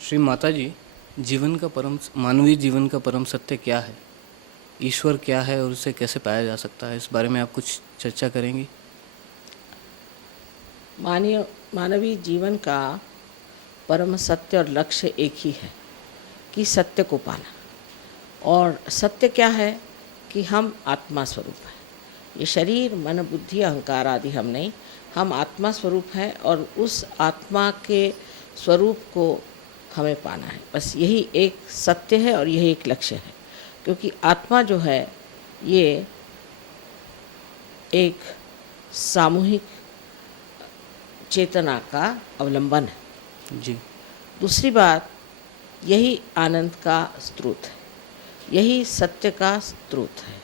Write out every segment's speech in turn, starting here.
श्री माता जी, मानवीय जीवन का परम सत्य क्या है? ईश्वर क्या है और उसे कैसे पाया जा सकता है? इस बारे में आप कुछ चर्चा करेंगी? मानवीय जीवन का परम सत्य और लक्ष्य एक ही है कि सत्य को पाना। और सत्य क्या है कि हम आत्मा स्वरूप हैं। ये शरीर मन बुद्धि अहंकार आदि हम नहीं, हम आत्मा स्वरूप हैं और उस आत्मा के स्वरूप को हमें पाना है। बस यही एक सत्य है और यही एक लक्ष्य है, क्योंकि आत्मा जो है ये एक सामूहिक चेतना का अवलंबन है। जी। दूसरी बात, यही आनंद का स्रोत है, यही सत्य का स्रोत है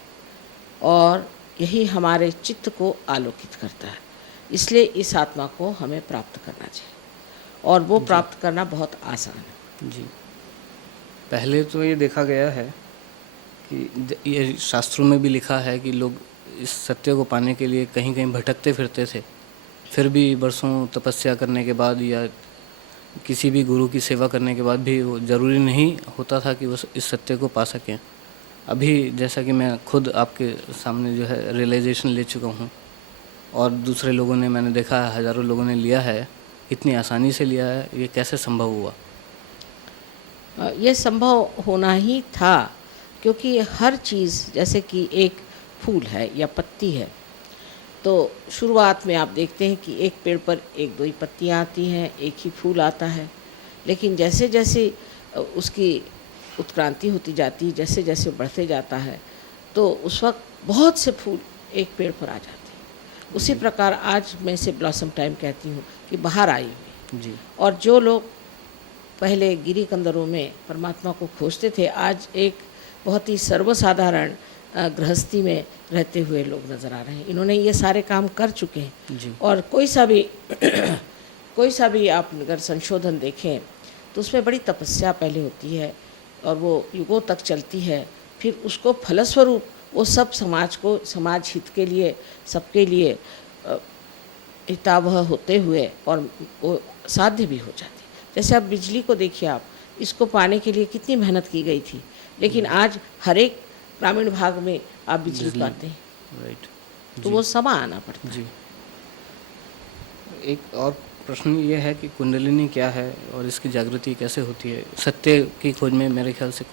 और यही हमारे चित्त को आलोकित करता है। इसलिए इस आत्मा को हमें प्राप्त करना चाहिए और वो प्राप्त करना बहुत आसान है। जी। पहले तो ये देखा गया है कि ये शास्त्रों में भी लिखा है कि लोग इस सत्य को पाने के लिए कहीं कहीं भटकते फिरते थे, फिर भी बरसों तपस्या करने के बाद या किसी भी गुरु की सेवा करने के बाद भी वो ज़रूरी नहीं होता था कि वो इस सत्य को पा सकें। अभी जैसा कि मैं खुद आपके सामने जो है रियलाइजेशन ले चुका हूँ और दूसरे लोगों ने, मैंने देखा है हज़ारों लोगों ने लिया है, इतनी आसानी से लिया है, ये कैसे संभव हुआ? ये संभव होना ही था, क्योंकि हर चीज़, जैसे कि एक फूल है या पत्ती है, तो शुरुआत में आप देखते हैं कि एक पेड़ पर एक दो ही पत्तियाँ आती हैं, एक ही फूल आता है। लेकिन जैसे जैसे उसकी उत्क्रांति होती जाती है, जैसे जैसे बढ़ते जाता है, तो उस वक्त बहुत से फूल एक पेड़ पर आ जाते हैं। उसी प्रकार आज मैं इसे ब्लॉसम टाइम कहती हूँ कि बाहर आई हुई। जी। और जो लोग पहले गिरी कंदरों में परमात्मा को खोजते थे, आज एक बहुत ही सर्वसाधारण गृहस्थी में रहते हुए लोग नज़र आ रहे हैं। इन्होंने ये सारे काम कर चुके हैं। जी। और कोई सा भी आप अगर संशोधन देखें तो उसमें बड़ी तपस्या पहले होती है और वो युगों तक चलती है। फिर उसको फलस्वरूप वो सब समाज हित के लिए, सबके लिए हितावह होते हुए और वो साध्य भी हो जाती है। जैसे आप बिजली को देखिए, आप इसको पाने के लिए कितनी मेहनत की गई थी, लेकिन आज हर एक ग्रामीण भाग में आप बिजली पाते हैं। राइट। तो वो समय आना पड़ता है। जी। एक और प्रश्न ये है कि कुंडलिनी क्या है और इसकी जागृति कैसे होती है? सत्य की खोज में मेरे ख्याल से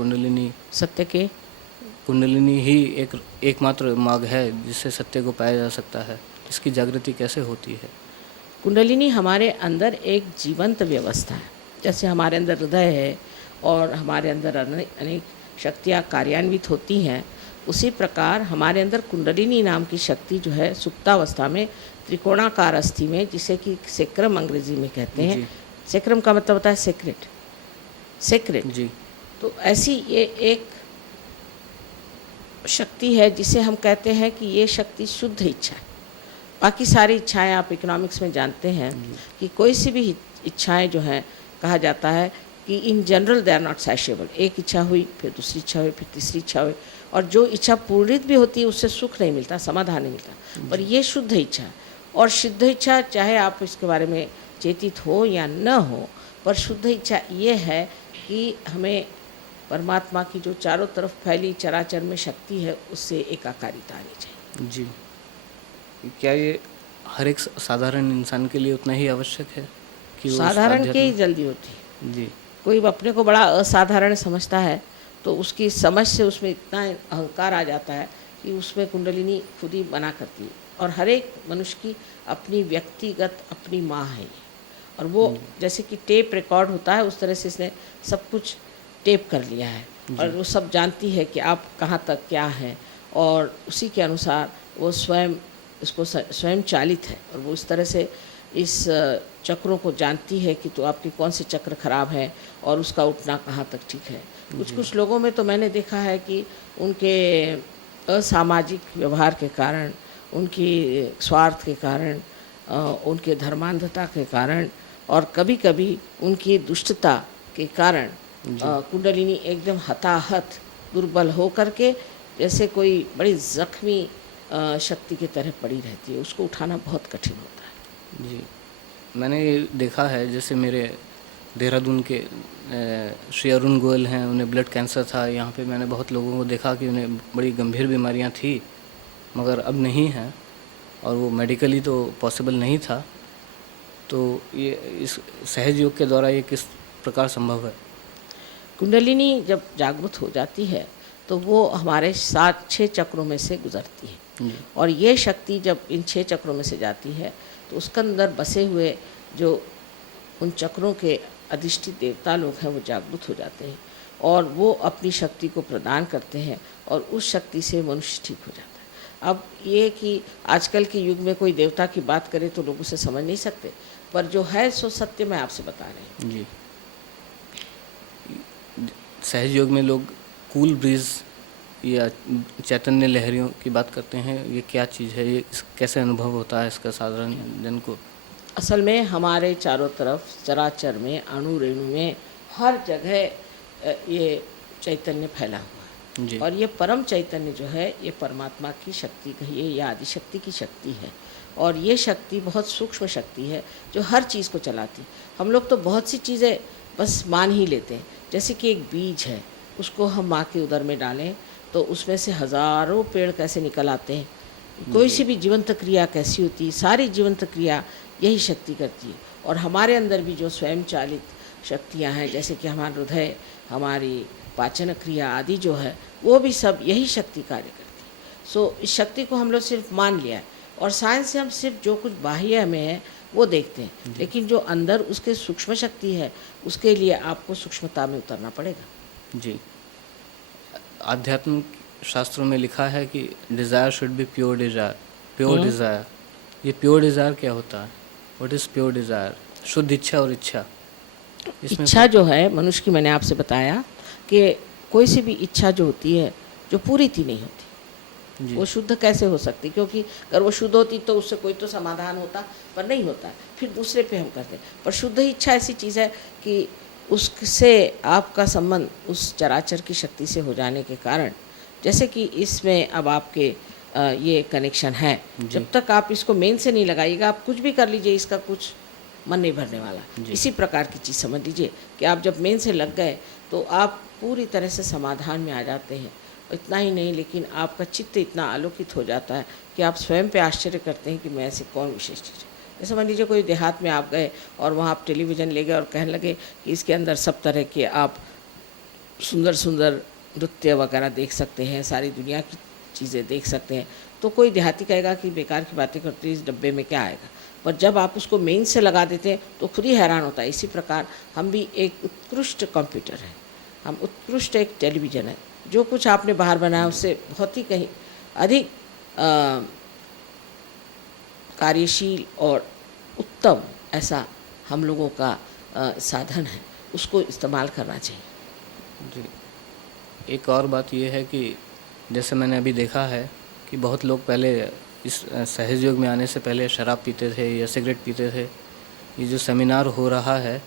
कुंडलिनी ही एकमात्र मार्ग है जिससे सत्य को पाया जा सकता है। इसकी जागृति कैसे होती है? कुंडलिनी हमारे अंदर एक जीवंत व्यवस्था है। जैसे हमारे अंदर हृदय है और हमारे अंदर अनेक शक्तियाँ कार्यान्वित होती हैं, उसी प्रकार हमारे अंदर कुंडलिनी नाम की शक्ति जो है सुप्तावस्था में त्रिकोणाकार अस्थि में, जिसे कि सेक्रम अंग्रेजी में कहते हैं। सेक्रम का मतलब होता है सेक्रेट। जी। तो ऐसी ये एक शक्ति है जिसे हम कहते हैं कि ये शक्ति शुद्ध इच्छा है। बाकी सारी इच्छाएं आप इकोनॉमिक्स में जानते हैं कि कोई सी भी इच्छाएं जो हैं, कहा जाता है कि in general they are not satiable. एक इच्छा हुई, फिर दूसरी इच्छा हुई, फिर तीसरी इच्छा हुई, और जो इच्छा पूर्णित भी होती है उससे सुख नहीं मिलता, समाधान नहीं मिलता। पर ये शुद्ध इच्छा है। और शुद्ध इच्छा, चाहे आप इसके बारे में चेतित हो या न हो, पर शुद्ध इच्छा ये है कि हमें परमात्मा की जो चारों तरफ फैली चराचर में शक्ति है उससे एकाकारिता आनी चाहिए। जी। क्या ये हर एक साधारण इंसान के लिए उतना ही आवश्यक है कि वो साधारण के ही जल्दी होती है। जी। कोई अपने को बड़ा असाधारण समझता है तो उसकी समझ से उसमें इतना अहंकार आ जाता है कि उसमें कुंडलिनी खुद ही मना करती है। और हर एक मनुष्य की अपनी व्यक्तिगत अपनी माँ है ये। और वो जैसे कि टेप रिकॉर्ड होता है, उस तरह से इसने सब कुछ टेप कर लिया है और वो सब जानती है कि आप कहाँ तक क्या हैं, और उसी के अनुसार वो स्वयं उसको स्वयं चालित है और वो इस तरह से इस चक्रों को जानती है कि तो आपके कौन से चक्र खराब हैं और उसका उठना कहाँ तक ठीक है। कुछ लोगों में तो मैंने देखा है कि उनके असामाजिक व्यवहार के कारण, उनकी स्वार्थ के कारण, उनके धर्मांधता के कारण और कभी कभी उनकी दुष्टता के कारण कुंडलिनी एकदम हताहत दुर्बल हो करके जैसे कोई बड़ी जख्मी शक्ति की तरह पड़ी रहती है। उसको उठाना बहुत कठिन होता है। जी। मैंने ये देखा है, जैसे मेरे देहरादून के श्री अरुण गोयल हैं, उन्हें ब्लड कैंसर था। यहाँ पे मैंने बहुत लोगों को देखा कि उन्हें बड़ी गंभीर बीमारियाँ थी, मगर अब नहीं हैं, और वो मेडिकली तो पॉसिबल नहीं था। तो ये इस सहज योग के द्वारा ये किस प्रकार संभव है? कुंडलिनी जब जागृत हो जाती है तो वो हमारे 7-6 चक्रों में से गुजरती है, जी। और ये शक्ति जब इन 6 चक्रों में से जाती है तो उसके अंदर बसे हुए जो उन चक्रों के अधिष्ठित देवता लोग हैं वो जागृत हो जाते हैं, और वो अपनी शक्ति को प्रदान करते हैं, और उस शक्ति से मनुष्य ठीक हो जाता है। अब ये कि आजकल के युग में कोई देवता की बात करे तो लोग उसे समझ नहीं सकते, पर जो है सो सत्य मैं आपसे बता रही हूँ। जी। सहज योग में लोग कूल ब्रीज या चैतन्य लहरियों की बात करते हैं, ये क्या चीज़ है? ये कैसे अनुभव होता है इसका साधारण जन को? असल में हमारे चारों तरफ चराचर में, अणु रेणु में, हर जगह ये चैतन्य फैला हुआ है। जी। और ये परम चैतन्य जो है ये परमात्मा की शक्ति कहिए या आदिशक्ति की शक्ति है, और ये शक्ति बहुत सूक्ष्म शक्ति है जो हर चीज़ को चलाती है। हम लोग तो बहुत सी चीज़ें बस मान ही लेते हैं, जैसे कि एक बीज है, उसको हम माँ के उदर में डालें तो उसमें से हज़ारों पेड़ कैसे निकल आते हैं। कोई सी भी जीवंत क्रिया कैसी होती है, सारी जीवंत क्रिया यही शक्ति करती है। और हमारे अंदर भी जो स्वयं चालित शक्तियाँ हैं, जैसे कि हमारा हृदय, हमारी पाचन क्रिया आदि जो है, वो भी सब यही शक्ति कार्य करती है। सो इस शक्ति को हम लोग सिर्फ मान लिया है, और साइंस से हम सिर्फ जो कुछ बाह्य में है वो देखते हैं, लेकिन जो अंदर उसके सूक्ष्म शक्ति है उसके लिए आपको सूक्ष्मता में उतरना पड़ेगा। जी। आध्यात्मिक शास्त्रों में लिखा है कि desire should be pure desire. Pure desire, ये प्योर डिज़ायर क्या होता है? What is pure desire? शुद्ध इच्छा और इच्छा, इसमें इच्छा जो है मनुष्य की, मैंने आपसे बताया कि कोई सी भी इच्छा जो होती है जो पूरी थी नहीं होती, जी। वो शुद्ध कैसे हो सकती? क्योंकि अगर वो शुद्ध होती तो उससे कोई तो समाधान होता, पर नहीं होता, फिर दूसरे पे हम करते हैं। पर शुद्ध इच्छा ऐसी चीज़ है कि उससे आपका संबंध उस चराचर की शक्ति से हो जाने के कारण, जैसे कि इसमें अब आपके ये कनेक्शन है, जब तक आप इसको मेन से नहीं लगाइएगा, आप कुछ भी कर लीजिए, इसका कुछ मन नहीं भरने वाला। इसी प्रकार की चीज़ समझ लीजिए कि आप जब मेन से लग गए तो आप पूरी तरह से समाधान में आ जाते हैं। इतना ही नहीं, लेकिन आपका चित्त इतना आलोकित हो जाता है कि आप स्वयं पे आश्चर्य करते हैं कि मैं ऐसी कौन विशेष चीज़ है। जैसे मान लीजिए कोई देहात में आप गए और वहाँ आप टेलीविज़न ले गए और कहने लगे कि इसके अंदर सब तरह के आप सुंदर सुंदर नृत्य वगैरह देख सकते हैं, सारी दुनिया की चीज़ें देख सकते हैं, तो कोई देहाती कहेगा कि बेकार की बातें करते हैं, इस डब्बे में क्या आएगा। पर जब आप उसको मेन से लगा देते हैं तो खुद ही हैरान होता है। इसी प्रकार हम भी एक उत्कृष्ट कंप्यूटर हैं, हम उत्कृष्ट एक टेलीविज़न है। जो कुछ आपने बाहर बनाया उससे बहुत ही कहीं अधिक कार्यशील और उत्तम ऐसा हम लोगों का साधन है, उसको इस्तेमाल करना चाहिए। जी। एक और बात यह है कि जैसे मैंने अभी देखा है कि बहुत लोग पहले इस सहज योग में आने से पहले शराब पीते थे या सिगरेट पीते थे। ये जो सेमिनार हो रहा है,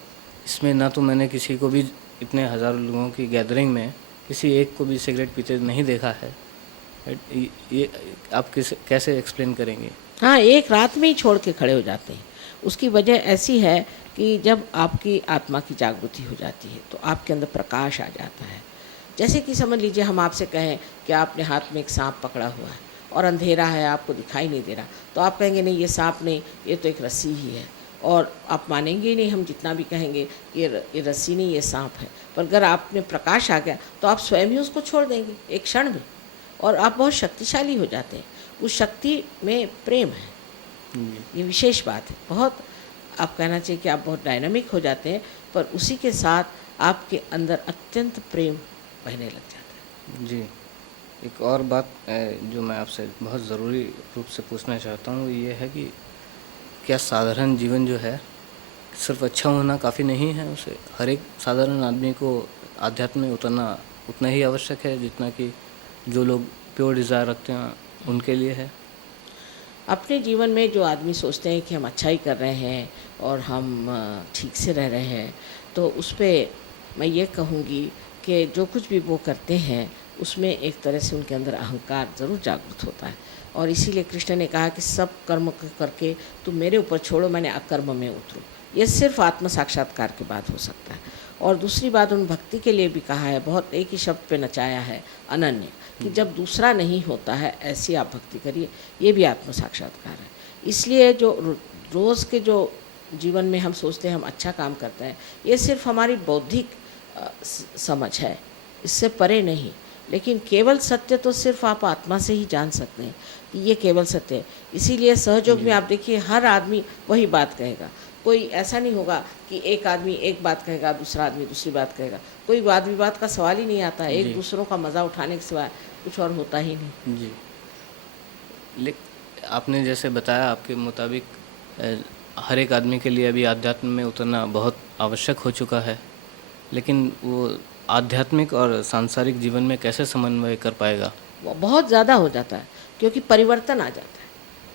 इसमें ना तो मैंने किसी को भी, इतने हज़ारों लोगों की गैदरिंग में किसी एक को भी सिगरेट पीते नहीं देखा है। ये आप कैसे एक्सप्लेन करेंगे? हाँ, एक रात में ही छोड़ के खड़े हो जाते हैं। उसकी वजह ऐसी है कि जब आपकी आत्मा की जागृति हो जाती है तो आपके अंदर प्रकाश आ जाता है। जैसे कि समझ लीजिए हम आपसे कहें कि आपने हाथ में एक सांप पकड़ा हुआ है और अंधेरा है, आपको दिखाई नहीं दे रहा, तो आप कहेंगे नहीं ये सांप नहीं, ये तो एक रस्सी ही है, और आप मानेंगे ही नहीं हम जितना भी कहेंगे कि ये रस्सी नहीं, ये सांप है। पर अगर आप में प्रकाश आ गया तो आप स्वयं ही उसको छोड़ देंगे एक क्षण में, और आप बहुत शक्तिशाली हो जाते हैं। उस शक्ति में प्रेम है, ये विशेष बात है। बहुत आप कहना चाहिए कि आप बहुत डायनामिक हो जाते हैं, पर उसी के साथ आपके अंदर अत्यंत प्रेम बहने लग जाता है। जी। एक और बात जो मैं आपसे बहुत ज़रूरी रूप से पूछना चाहता हूँ, ये है कि क्या साधारण जीवन जो है सिर्फ अच्छा होना काफ़ी नहीं है? उसे हर एक साधारण आदमी को आध्यात्म में उतरना उतना ही आवश्यक है जितना कि जो लोग प्योर डिज़ायर रखते हैं उनके लिए है? अपने जीवन में जो आदमी सोचते हैं कि हम अच्छा ही कर रहे हैं और हम ठीक से रह रहे हैं, तो उस पर मैं ये कहूँगी कि जो कुछ भी वो करते हैं उसमें एक तरह से उनके अंदर अहंकार ज़रूर जागृत होता है। और इसीलिए कृष्ण ने कहा कि सब कर्म करके तुम मेरे ऊपर छोड़ो, मैंने अकर्म में उतरूँ। ये सिर्फ आत्म साक्षात्कार के बाद हो सकता है। और दूसरी बात उन भक्ति के लिए भी कहा है, बहुत एक ही शब्द पे नचाया है, अनन्य, कि जब दूसरा नहीं होता है ऐसी आप भक्ति करिए, ये भी आत्म साक्षात्कार है। इसलिए जो रोज़ के जो जीवन में हम सोचते हैं हम अच्छा काम करते हैं, ये सिर्फ हमारी बौद्धिक समझ है, इससे परे नहीं। लेकिन केवल सत्य तो सिर्फ आप आत्मा से ही जान सकते हैं कि ये केवल सत्य है। इसीलिए सहयोग में आप देखिए हर आदमी वही बात कहेगा, कोई ऐसा नहीं होगा कि एक आदमी एक बात कहेगा, दूसरा आदमी दूसरी बात कहेगा, कोई वाद विवाद का सवाल ही नहीं आता है, एक दूसरों का मज़ा उठाने के सिवाय कुछ और होता ही नहीं। जी, आपने जैसे बताया आपके मुताबिक हर एक आदमी के लिए अभी आध्यात्म में उतरना बहुत आवश्यक हो चुका है, लेकिन वो आध्यात्मिक और सांसारिक जीवन में कैसे समन्वय कर पाएगा? वो बहुत ज़्यादा हो जाता है, क्योंकि परिवर्तन आ जाता है,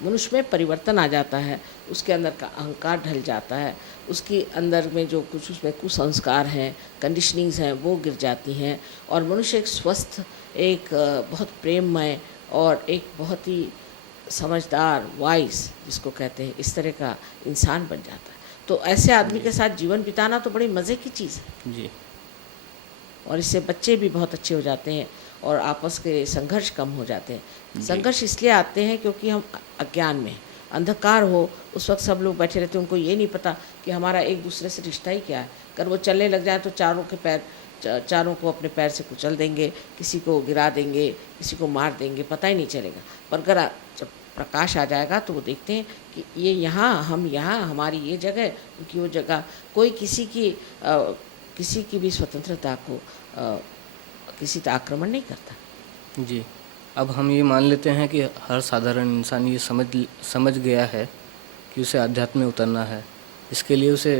मनुष्य में परिवर्तन आ जाता है, उसके अंदर का अहंकार ढल जाता है, उसके अंदर में जो कुछ उसमें कुसंस्कार हैं, कंडीशनिंग्स हैं, वो गिर जाती हैं, और मनुष्य एक स्वस्थ, एक बहुत प्रेममय और एक बहुत ही समझदार, वाइस जिसको कहते हैं, इस तरह का इंसान बन जाता है। तो ऐसे आदमी के साथ जीवन बिताना तो बड़ी मज़े की चीज़ है जी। और इससे बच्चे भी बहुत अच्छे हो जाते हैं और आपस के संघर्ष कम हो जाते हैं। संघर्ष इसलिए आते हैं क्योंकि हम अज्ञान में, अंधकार हो उस वक्त सब लोग बैठे रहते हैं, उनको ये नहीं पता कि हमारा एक दूसरे से रिश्ता ही क्या है। अगर वो चलने लग जाए तो चारों को अपने पैर से कुचल देंगे, किसी को गिरा देंगे, किसी को मार देंगे, पता ही नहीं चलेगा। पर अगर जब प्रकाश आ जाएगा तो वो देखते हैं कि ये यहाँ, हम यहाँ, हमारी ये जगह, उनकी वो जगह, कोई किसी की भी स्वतंत्रता को किसी का आक्रमण नहीं करता। जी, अब हम ये मान लेते हैं कि हर साधारण इंसान ये समझ गया है कि उसे अध्यात्म में उतरना है, इसके लिए उसे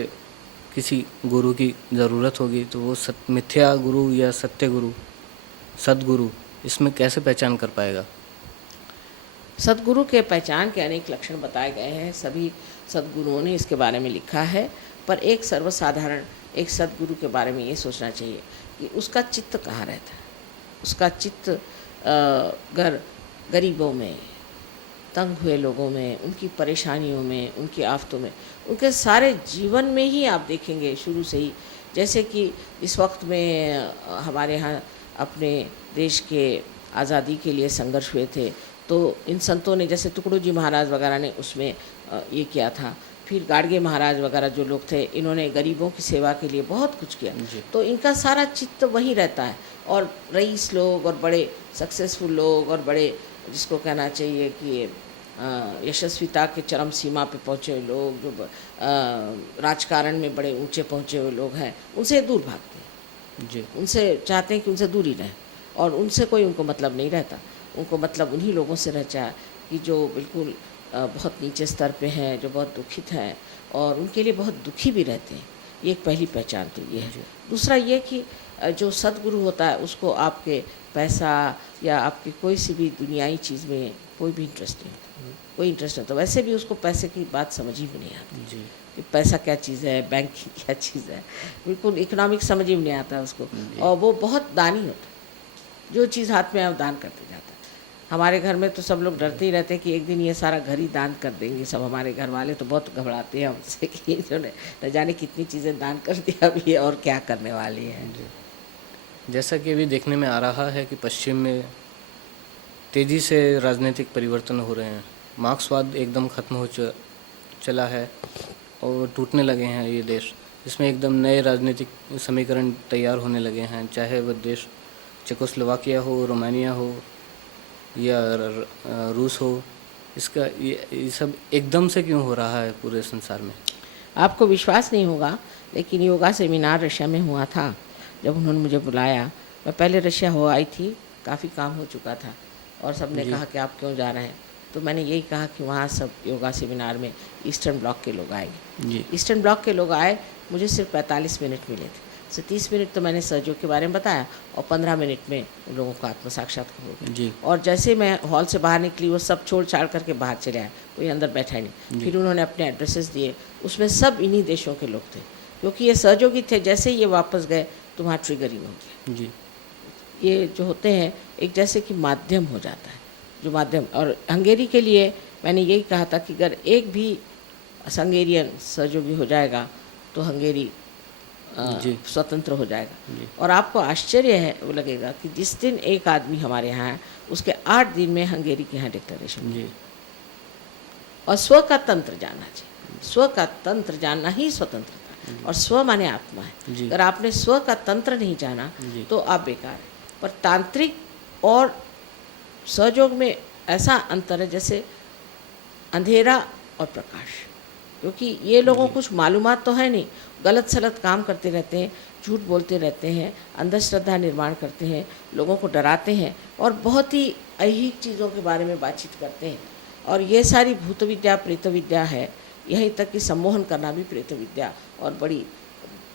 किसी गुरु की ज़रूरत होगी, तो वो मिथ्या गुरु या सत्य गुरु, सद्गुरु, इसमें कैसे पहचान कर पाएगा? सद्गुरु के पहचान के अनेक लक्षण बताए गए हैं, सभी सद्गुरुओं ने इसके बारे में लिखा है, पर एक सर्वसाधारण एक सद्गुरु के बारे में ये सोचना चाहिए कि उसका चित्त कहाँ रहता है। उसका चित्त गरीबों में, तंग हुए लोगों में, उनकी परेशानियों में, उनकी आफतों में, उनके सारे जीवन में ही आप देखेंगे शुरू से ही। जैसे कि इस वक्त में हमारे यहाँ अपने देश के आज़ादी के लिए संघर्ष हुए थे, तो इन संतों ने, जैसे टुकड़ू जी महाराज वगैरह ने उसमें ये किया था। फिर गाड़गे महाराज वगैरह जो लोग थे, इन्होंने गरीबों की सेवा के लिए बहुत कुछ किया। तो इनका सारा चित्त वहीं रहता है। और रईस लोग और बड़े सक्सेसफुल लोग और बड़े, जिसको कहना चाहिए कि यशस्विता के चरम सीमा पे पहुँचे हुए लोग, जो राजकारण में बड़े ऊंचे पहुँचे हुए लोग हैं, उनसे दूर भागते हैं जी। उनसे चाहते हैं कि उनसे दूर ही रहें, और उनसे कोई उनको मतलब नहीं रहता। उनको मतलब उन्हीं लोगों से रहता है कि जो बिल्कुल बहुत नीचे स्तर पे हैं, जो बहुत दुखित हैं और उनके लिए बहुत दुखी भी रहते हैं। ये एक पहली पहचान तो ये है। दूसरा ये कि जो सद्गुरु होता है उसको आपके पैसा या आपकी कोई सी भी दुनियाई चीज़ में कोई भी इंटरेस्ट नहीं होता, कोई इंटरेस्ट नहीं होता। वैसे भी उसको पैसे की बात समझ ही में नहीं आती जी, कि पैसा क्या चीज़ है, बैंक की क्या चीज़ है, बिल्कुल इकोनॉमिक समझ ही में नहीं आता उसको। और वो बहुत दानी होता है, जो चीज़ हाथ में आए वो दान करते जाता है। हमारे घर में तो सब लोग डरते ही रहते हैं कि एक दिन ये सारा घर ही दान कर देंगे सब। हमारे घर वाले तो बहुत घबराते हैं हमसे कि इन्होंने न जाने कितनी चीज़ें दान कर दिया अभी और क्या करने वाली हैं। जैसा कि अभी देखने में आ रहा है कि पश्चिम में तेज़ी से राजनीतिक परिवर्तन हो रहे हैं, मार्क्सवाद एकदम ख़त्म हो चला है और टूटने लगे हैं ये देश। इसमें एकदम नए राजनीतिक समीकरण तैयार होने लगे हैं, चाहे वह देश चेकोस्लोवाकिया हो, रोमानिया हो या रूस हो। इसका ये सब एकदम से क्यों हो रहा है पूरे संसार में? आपको विश्वास नहीं होगा, लेकिन योगा सेमिनार रशिया में हुआ था। जब उन्होंने मुझे बुलाया, मैं पहले रशिया हो आई थी, काफ़ी काम हो चुका था और सब ने कहा कि आप क्यों जा रहे हैं, तो मैंने यही कहा कि वहाँ सब योगा सेमिनार में ईस्टर्न ब्लॉक के लोग आएंगे। ईस्टर्न ब्लॉक के लोग आए, मुझे सिर्फ 45 मिनट मिले थे। 30 मिनट तो मैंने सहयोग के बारे में बताया और 15 मिनट में उन लोगों का आत्म साक्षात्कार हो गया। और जैसे मैं हॉल से बाहर निकली, वो सब छोड़ छाड़ करके बाहर चले आए, कोई अंदर बैठा ही नहीं। फिर उन्होंने अपने एड्रेसेस दिए, उसमें सब इन्हीं देशों के लोग थे, क्योंकि ये सहयोगी थे। जैसे ये वापस गए तो वहाँ ट्रिगरिंग हो गया। ये जो होते हैं एक जैसे कि माध्यम हो जाता है जो माध्यम, और हंगेरी के लिए मैंने यही कहा था कि अगर एक भी हंगेरियन सहयोगी हो जाएगा तो हंगेरी जी स्वतंत्र हो जाएगा। जी और आपको आश्चर्य है वो लगेगा कि जिस दिन एक आदमी हमारे यहाँ है उसके 8 दिन में हंगेरी के यहाँ डिक्लेरेशन। जी और स्व का तंत्र जानना चाहिए, स्व का तंत्र जानना ही स्वतंत्रता है। और स्व माने आत्मा है। जी अगर आपने स्व का तंत्र नहीं जाना जी तो आप बेकार है। पर तांत्रिक और सहयोग में ऐसा अंतर है जैसे अंधेरा और प्रकाश, क्योंकि ये लोगों को कुछ मालूमात तो है नहीं, गलत सलत काम करते रहते हैं, झूठ बोलते रहते हैं, अंधश्रद्धा निर्माण करते हैं, लोगों को डराते हैं और बहुत ही अहिक चीज़ों के बारे में बातचीत करते हैं। और ये सारी भूत विद्या प्रेत विद्या है, यहीं तक कि सम्मोहन करना भी प्रेत विद्या और बड़ी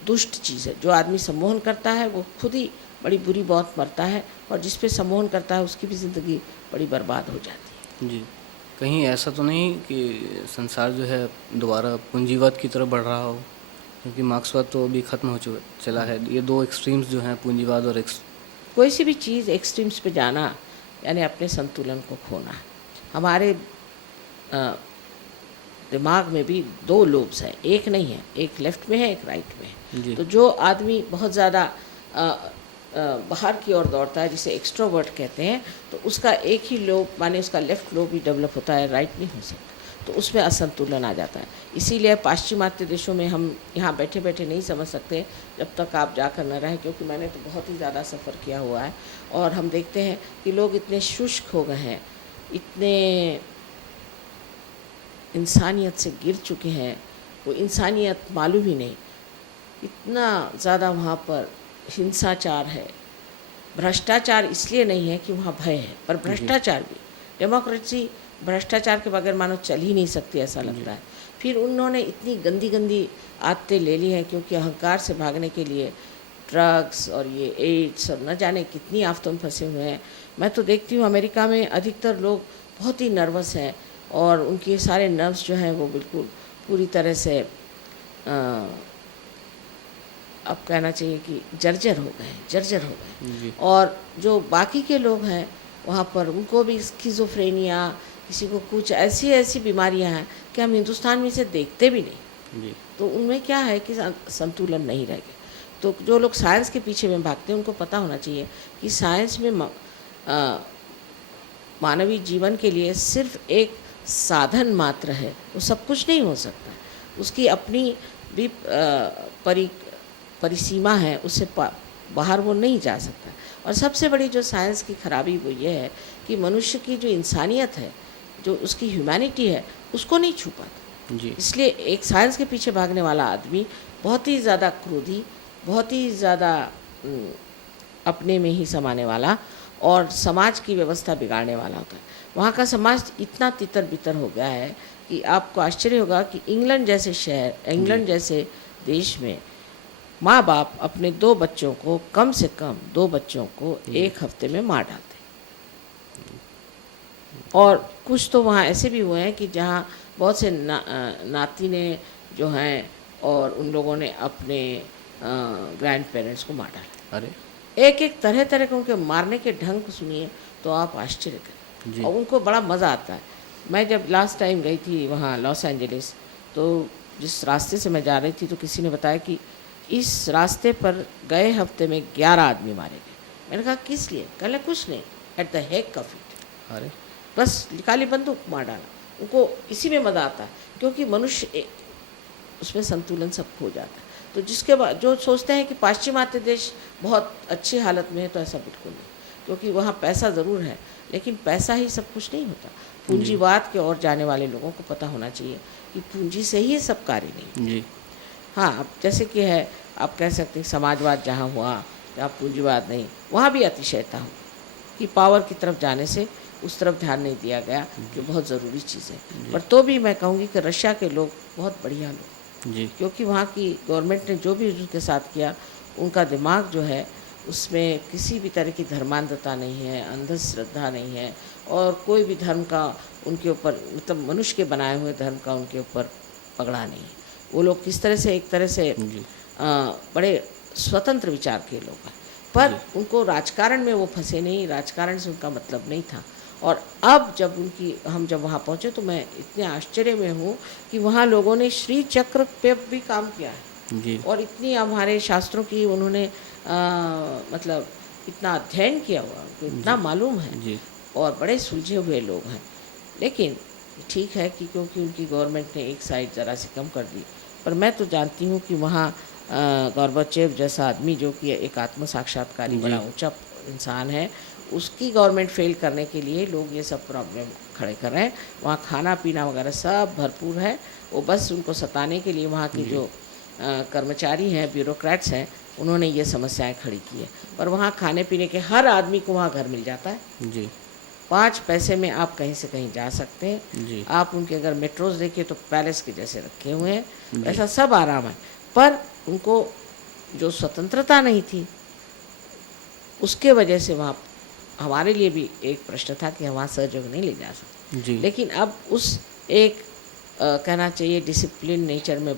दुष्ट चीज़ है। जो आदमी सम्मोहन करता है वो खुद ही बड़ी बुरी मौत मरता है, और जिस पे सम्मोहन करता है उसकी भी ज़िंदगी बड़ी बर्बाद हो जाती है। जी। कहीं ऐसा तो नहीं कि संसार जो है दोबारा पूंजीवाद की तरफ बढ़ रहा हो, क्योंकि मार्क्सवाद तो अभी ख़त्म हो चला है। ये दो एक्सट्रीम्स जो हैं, पूंजीवाद और कोई सी भी चीज़ एक्सट्रीम्स पे जाना यानी अपने संतुलन को खोना है। हमारे दिमाग में भी 2 लोब्स हैं, एक नहीं है, एक लेफ्ट में है, एक राइट में है। जी तो जो आदमी बहुत ज़्यादा बाहर की ओर दौड़ता है, जिसे एक्सट्रोवर्ट कहते हैं, तो उसका एक ही लोब माने उसका लेफ्ट लोब ही डेवलप होता है, राइट नहीं हो सकता। तो उसमें असंतुलन आ जाता है। इसीलिए पाश्चिमात्य देशों में हम यहाँ बैठे बैठे नहीं समझ सकते जब तक आप जाकर न रहें, क्योंकि मैंने तो बहुत ही ज़्यादा सफ़र किया हुआ है। और हम देखते हैं कि लोग इतने शुष्क हो गए हैं, इतने इंसानियत से गिर चुके हैं, वो इंसानियत मालूम ही नहीं। इतना ज़्यादा वहाँ पर हिंसाचार है। भ्रष्टाचार इसलिए नहीं है कि वहाँ भय है, पर भ्रष्टाचार भी, डेमोक्रेसी भ्रष्टाचार के बगैर मानो चल ही नहीं सकती, ऐसा लगता है। फिर उन्होंने इतनी गंदी गंदी आदतें ले ली हैं, क्योंकि अहंकार से भागने के लिए ड्रग्स और ये एड्स और न जाने कितनी आफतों में फंसे हुए हैं। मैं तो देखती हूँ अमेरिका में अधिकतर लोग बहुत ही नर्वस हैं, और उनके सारे नर्व्स जो हैं वो बिल्कुल पूरी तरह से अब कहना चाहिए कि जर्जर हो गए। जी और जो बाकी के लोग हैं वहाँ पर उनको भी स्किज़ोफ्रेनिया, किसी को कुछ ऐसी ऐसी बीमारियाँ हैं कि हम हिंदुस्तान में इसे देखते भी नहीं। जी तो उनमें क्या है कि संतुलन नहीं रह गया। तो जो लोग साइंस के पीछे में भागते हैं उनको पता होना चाहिए कि साइंस में मानवीय जीवन के लिए सिर्फ एक साधन मात्र है, वो सब कुछ नहीं हो सकता। उसकी अपनी भी परिसीमा है, उससे बाहर वो नहीं जा सकता। और सबसे बड़ी जो साइंस की खराबी वो ये है कि मनुष्य की जो इंसानियत है, जो उसकी ह्यूमैनिटी है, उसको नहीं छू पाता। जी इसलिए एक साइंस के पीछे भागने वाला आदमी बहुत ही ज़्यादा क्रोधी, बहुत ही ज़्यादा अपने में ही समाने वाला और समाज की व्यवस्था बिगाड़ने वाला होता है। वहाँ का समाज इतना तितर बितर हो गया है कि आपको आश्चर्य होगा कि इंग्लैंड जैसे शहर, इंग्लैंड जैसे देश में माँ बाप अपने 2 बच्चों को, कम से कम 2 बच्चों को 1 हफ्ते में मार डालते हैं। और कुछ तो वहाँ ऐसे भी हुए हैं कि जहाँ बहुत से नातिने जो हैं और उन लोगों ने अपने ग्रैंड पेरेंट्स को मार डाला। अरे एक एक तरह तरह के उनके मारने के ढंग को सुनिए तो आप आश्चर्य करें, और उनको बड़ा मज़ा आता है। मैं जब लास्ट टाइम गई थी वहाँ लॉस एंजलिस, तो जिस रास्ते से मैं जा रही थी तो किसी ने बताया कि इस रास्ते पर गए हफ्ते में 11 आदमी मारे गए। मैंने कहा किस लिए? कहले कुछ नहीं, at the heck of it, अरे बस निकाली बंदूक मार डाला। उनको इसी में मज़ा आता है, क्योंकि मनुष्य उसमें संतुलन सब खो जाता है। तो जिसके बाद जो सोचते हैं कि पाश्चिमात्य देश बहुत अच्छी हालत में है, तो ऐसा बिल्कुल नहीं, क्योंकि वहाँ पैसा ज़रूर है, लेकिन पैसा ही सब कुछ नहीं होता। पूंजीवाद के ओर जाने वाले लोगों को पता होना चाहिए कि पूंजी से ही सब कार्य नहीं। जी हाँ, अब जैसे कि है, आप कह सकते हैं समाजवाद जहाँ हुआ, जहाँ पूंजीवाद नहीं, वहाँ भी अतिशयता हो कि पावर की तरफ जाने से उस तरफ ध्यान नहीं दिया गया, जो बहुत ज़रूरी चीज़ है। पर तो भी मैं कहूँगी कि रशिया के लोग बहुत बढ़िया लोग, जी क्योंकि वहाँ की गवर्नमेंट ने जो भी उनके साथ किया, उनका दिमाग जो है उसमें किसी भी तरह की धर्मांधता नहीं है, अंधश्रद्धा नहीं है, और कोई भी धर्म का उनके ऊपर, मतलब मनुष्य के बनाए हुए धर्म का उनके ऊपर पगड़ा नहीं है। वो लोग किस तरह से, एक तरह से बड़े स्वतंत्र विचार के लोग हैं, पर उनको राजकारण में वो फंसे नहीं, राजकारण से उनका मतलब नहीं था। और अब जब हम जब वहाँ पहुँचे तो मैं इतने आश्चर्य में हूँ कि वहाँ लोगों ने श्री चक्र पे भी काम किया है जी और इतनी हमारे शास्त्रों की उन्होंने मतलब इतना अध्ययन किया हुआ, उनको इतना मालूम है जी और बड़े सुलझे हुए लोग हैं। लेकिन ठीक है कि क्योंकि उनकी गवर्नमेंट ने एक साइड ज़रा सी कम कर दी, पर मैं तो जानती हूँ कि वहाँ गोर्बाचेव जैसा आदमी जो कि एक आत्म साक्षात्कारी जी। बड़ा ऊंचा इंसान है, उसकी गवर्नमेंट फेल करने के लिए लोग ये सब प्रॉब्लम खड़े कर रहे हैं। वहाँ खाना पीना वगैरह सब भरपूर है, वो बस उनको सताने के लिए वहाँ की जो कर्मचारी हैं, ब्यूरोक्रेट्स हैं, उन्होंने ये समस्याएं खड़ी की है। पर वहाँ खाने पीने के हर आदमी को वहाँ घर मिल जाता है। जी 5 पैसे में आप कहीं से कहीं जा सकते हैं। जी आप उनके अगर मेट्रोज देखिए तो पैलेस के जैसे रखे हुए हैं, जी। वैसा सब आराम है। पर उनको जो स्वतंत्रता नहीं थी, उसके वजह से वहाँ हमारे लिए भी एक प्रश्न था कि हम वहाँ सहयोग नहीं ले जा सकते। जी लेकिन अब उस एक कहना चाहिए डिसिप्लिन नेचर में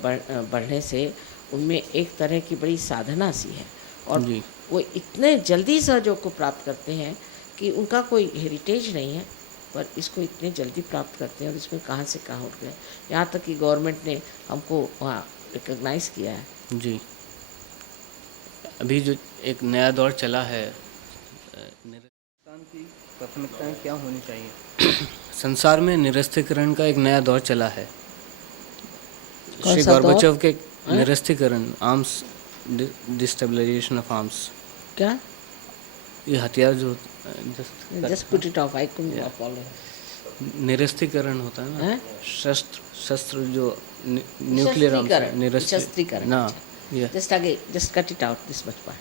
बढ़ने से उनमें एक तरह की बड़ी साधना सी है और जी वो इतने जल्दी सहयोग को प्राप्त करते हैं कि उनका कोई हेरिटेज नहीं है, पर इसको इतने जल्दी प्राप्त करते हैं और इसमें कहाँ से कहाँ उठ गए। यहाँ तक कि गवर्नमेंट ने हमको वहाँ रिकॉग्नाइज़ किया है। जी। अभी जो एक नया दौर चला है, निरस्तीकरण की प्राथमिकताएं क्या होनी चाहिए? संसार में निरस्तीकरण का एक नया दौर चला है। कौन श्री सा दौर? गोर्बाचेव के हैं? निरस्तीकरण, आर्म्स डिस्टेबलाइजेशन ऑफ आर्म्स, क्या? ये हथियार जो just put it off, I couldn't follow. निरस्तीकरण होता है ना, हैं? शस्त्र जो न्यूक्लियर आर्म्स निशस्त्रीकरण। ना, ये Just cut it out, this much part.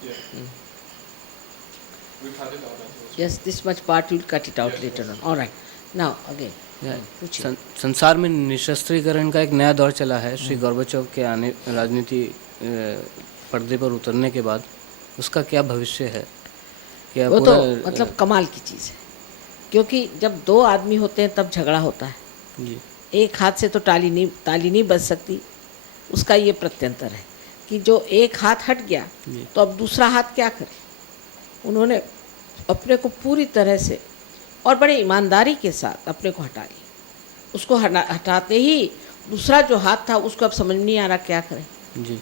Yes, this much part you'll cut it out later on. All right. Now again. पूछिए। संसार में निशस्त्रीकरण का एक नया दौर चला है। श्री गोर्बाचेव के आने राजनीति पर्दे पर उतरने के बाद उसका क्या भविष्य है? क्या वो पूरा तो मतलब कमाल की चीज़ है, क्योंकि जब 2 आदमी होते हैं तब झगड़ा होता है। जी एक हाथ से तो ताली नहीं बज सकती। उसका ये प्रत्यंतर है कि जो एक हाथ हट गया जी तो अब दूसरा हाथ क्या करे। उन्होंने अपने को पूरी तरह से और बड़े ईमानदारी के साथ अपने को हटा लिया। उसको हटाते ही दूसरा जो हाथ था उसको अब समझ नहीं आ रहा क्या करें। जी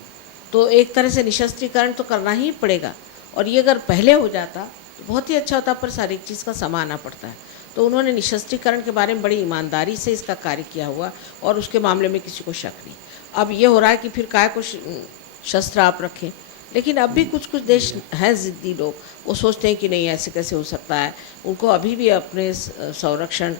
तो एक तरह से निशस्त्रीकरण तो करना ही पड़ेगा, और ये अगर पहले हो जाता तो बहुत ही अच्छा होता, पर सारी चीज़ का समय आना पड़ता है। तो उन्होंने निशस्त्रीकरण के बारे में बड़ी ईमानदारी से इसका कार्य किया हुआ और उसके मामले में किसी को शक नहीं। अब ये हो रहा है कि फिर काय को शस्त्र आप रखें, लेकिन अब भी कुछ देश हैं ज़िद्दी लोग, वो सोचते हैं कि नहीं ऐसे कैसे हो सकता है। उनको अभी भी अपने संरक्षण